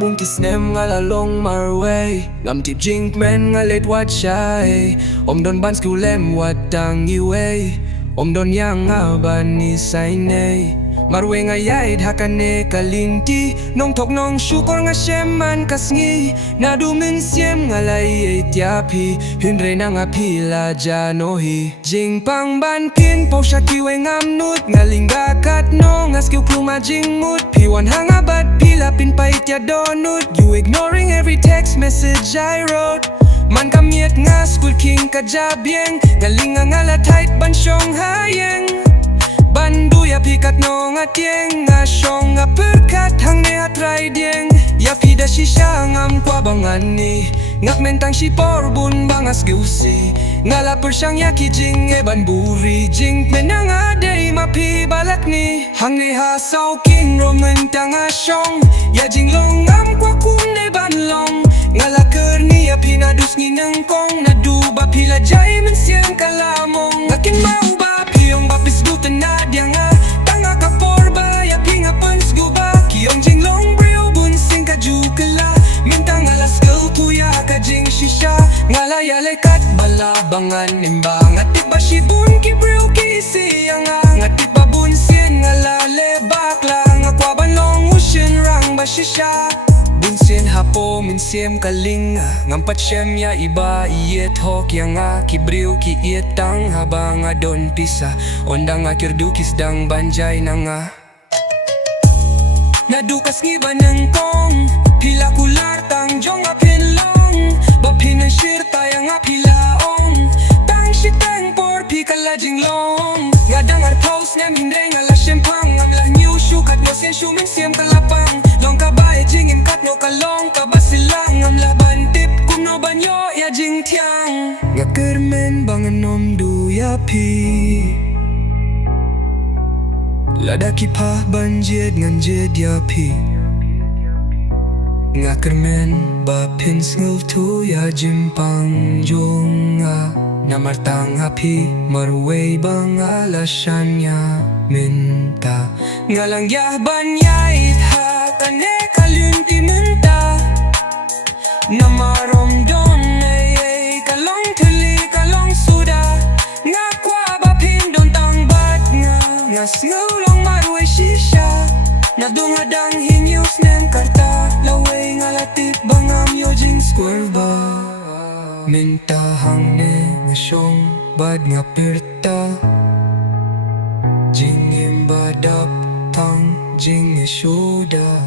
bungkis nem nga lalong Marwei ngam tip jing men nga late wat shy don ban skulem wat dang iway don yang nga ban ni sainay Marwei nga yaid hakane kalinti nong tok nong syukor nga sheman kasngi na dumin siem nga lai tiapi hinre na nga pila janohi jing pang ban kin po siya kiwe ngamnut nga linggakat no nga skill pluma jing mut piwan hanga bat pila pin paitya donut you ignoring every text message I wrote man kamiet nga school king kajabyeng ngalinga nga latayt ban syong hayeng banduya pikat no nga tieng nga syong nga perkat hang ne atray dieng ya pida shisha ngam kwa bangani ngak mentang shipor bun bangas giusi ngala persyang yaki jing e ban buri jing menang ade mapi balak ni hang ne hasaw king romentang asyong ya jing long ngam kwa kun ne ban long ngala kerni ya pinadus ngineng kong naduba pila jay men siang kalamong ngakin mau ba piyong bapis guten na dia nga tanga ka porba ya pinga pans guba kiyong jing long brio bun sing ka jukala mintang alas skill tuya ka jing shisha ngala ya lekat balabangan imbang atik ba shibun ki brio ki siyang ngatik ba bun sien ngala le bakla nga kwa ban long ocean rang ba shisha bunsin hapo minsiem kalinga ngampat syem ya iba iet hok yang kibriu ki ietang habang adon pisa ondang akir dukis dang banjay nanga nadukas ngiba ng kong pila kular tang jong apinlong bapin ng shirta yang apilaong tang shiteng por pikala jinglong ngadang arpaus nem hindeng ala syempang amlah new syukat no sen syumin siem kalapang long kabay jingin kat no kalong kabasilang amlah bantip kuno banyo ya jing tiang ngakermen banganom duya pi lada kipah banjed nganjed ya pi ngakermen bapin ngul tu ya jimpang jonga namartang api Marwei bang alasanya minta ngalang yah banyait ha kane kalunti minta namarom don kalong tuli kalong suda ngakwa bapin don tang bat nga ngulong Marwei shisha nadungadang hinyus nem karta laway ngalatip bangam yo jing squirba minta hang ne ngasyong bad nga pirta jing imbadap tang jing isyoda